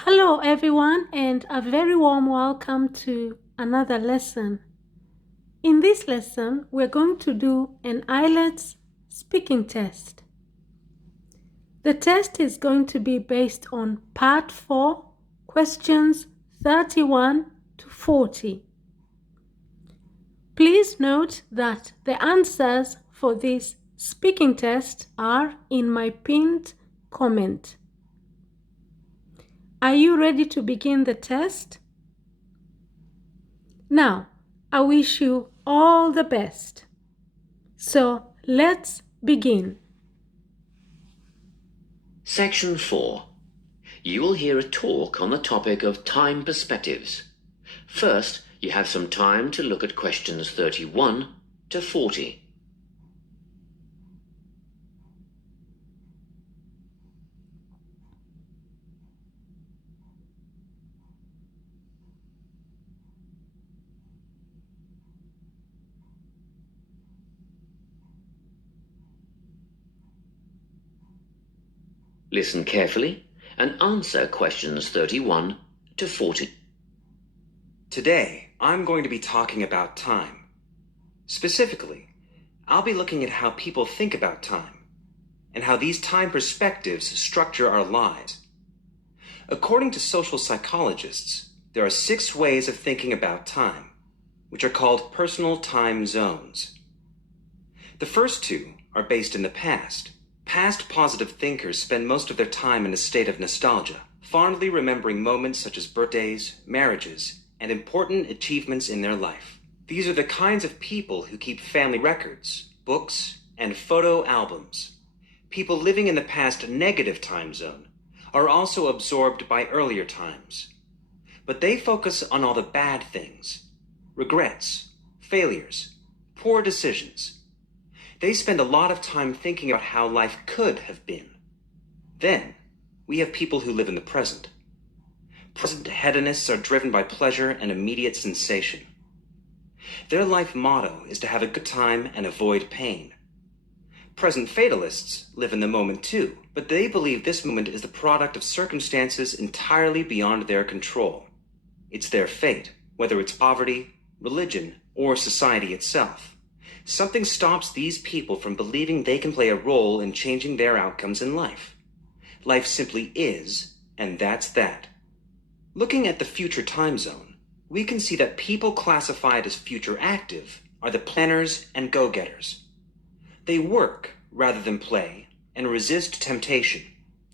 Hello, everyone, and a very warm welcome to another lesson. In this lesson, we're going to do an Ielts speaking test. The test is going to be based on Part 4, questions 31 to 40. Please note that the answers for this speaking test are in my pinned comment. Are you ready to begin the test? Now, I wish you all the best. So, let's begin. Section 4. You will hear a talk on the topic of time perspectives. First, you have some time to look at questions 31 to 40. Listen carefully and answer questions 31 to 40. Today, I'm going to be talking about time. Specifically, I'll be looking at how people think about time and how these time perspectives structure our lives. According to social psychologists, there are 6 ways of thinking about time, which are called personal time zones. The first 2 are based in the past. Past positive thinkers spend most of their time in a state of nostalgia, fondly remembering moments such as birthdays, marriages, and important achievements in their life. These are the kinds of people who keep family records, books, and photo albums. People living in the past negative time zone are also absorbed by earlier times. But they focus on all the bad things, regrets, failures, poor decisions. They spend a lot of time thinking about how life could have been. Then, we have people who live in the present. Present hedonists are driven by pleasure and immediate sensation. Their life motto is to have a good time and avoid pain. Present fatalists live in the moment too, but they believe this moment is the product of circumstances entirely beyond their control. It's their fate, whether it's poverty, religion, or society itself. Something stops these people from believing they can play a role in changing their outcomes in life. Life simply is, and that's that. Looking at the future time zone, we can see that people classified as future active are the planners and go-getters. They work rather than play and resist temptation.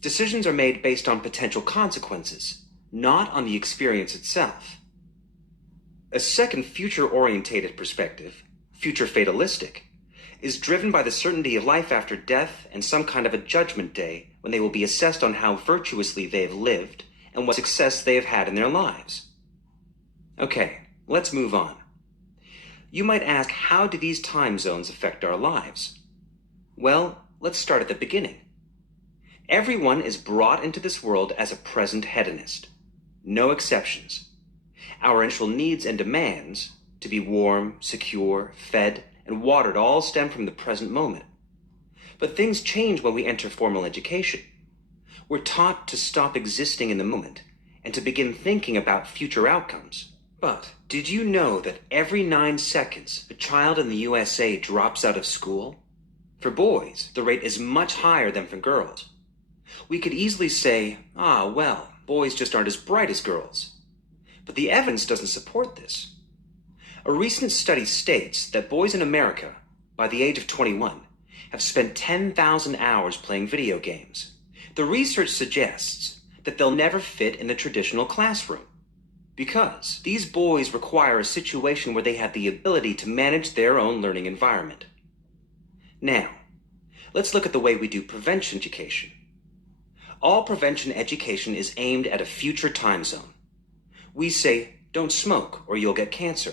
Decisions are made based on potential consequences, not on the experience itself. A second future-orientated perspective, future fatalistic, is driven by the certainty of life after death and some kind of a judgment day when they will be assessed on how virtuously they have lived and what success they have had in their lives. Okay, let's move on. You might ask, how do these time zones affect our lives? Well, let's start at the beginning. Everyone is brought into this world as a present hedonist. No exceptions. Our initial needs and demands, to be warm, secure, fed, and watered, all stem from the present moment. But things change when we enter formal education. We're taught to stop existing in the moment and to begin thinking about future outcomes. But did you know that every 9 seconds a child in the USA drops out of school? For boys, the rate is much higher than for girls. We could easily say, well, boys just aren't as bright as girls. But the evidence doesn't support this. A recent study states that boys in America, by the age of 21, have spent 10,000 hours playing video games. The research suggests that they'll never fit in the traditional classroom because these boys require a situation where they have the ability to manage their own learning environment. Now, let's look at the way we do prevention education. All prevention education is aimed at a future time zone. We say, don't smoke or you'll get cancer.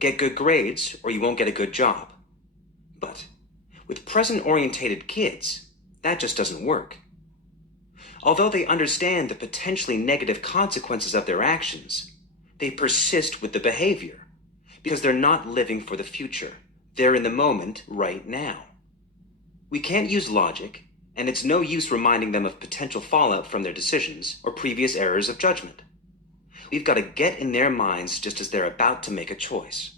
Get good grades or you won't get a good job. But with present-orientated kids, that just doesn't work. Although they understand the potentially negative consequences of their actions, they persist with the behavior because they're not living for the future. They're in the moment right now. We can't use logic, and it's no use reminding them of potential fallout from their decisions or previous errors of judgment. We've got to get in their minds just as they're about to make a choice.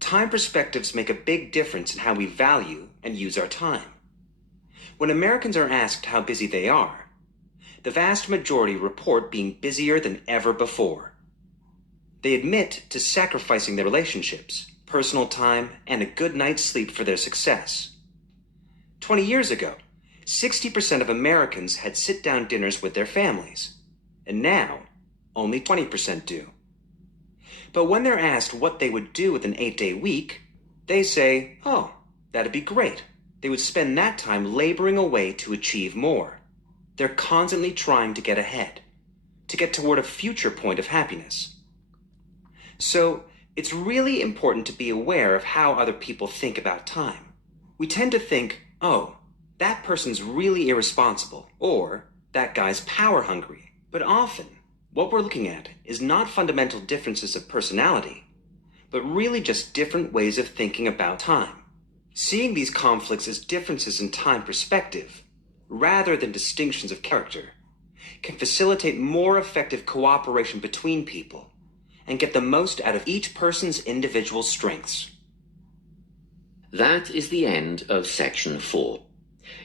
Time perspectives make a big difference in how we value and use our time. When Americans are asked how busy they are, the vast majority report being busier than ever before. They admit to sacrificing their relationships, personal time, and a good night's sleep for their success. 20 years ago, 60% of Americans had sit-down dinners with their families, and now only 20% do. But when they're asked what they would do with an 8-day week, they say, oh, that'd be great. They would spend that time laboring away to achieve more. They're constantly trying to get ahead, to get toward a future point of happiness. So, it's really important to be aware of how other people think about time. We tend to think, oh, that person's really irresponsible, or that guy's power hungry. But often, what we're looking at is not fundamental differences of personality, but really just different ways of thinking about time. Seeing these conflicts as differences in time perspective, rather than distinctions of character, can facilitate more effective cooperation between people and get the most out of each person's individual strengths. That is the end of section 4.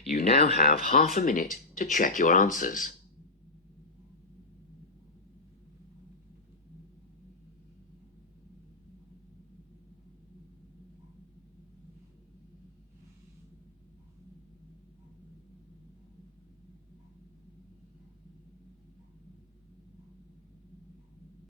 You now have half a minute to check your answers.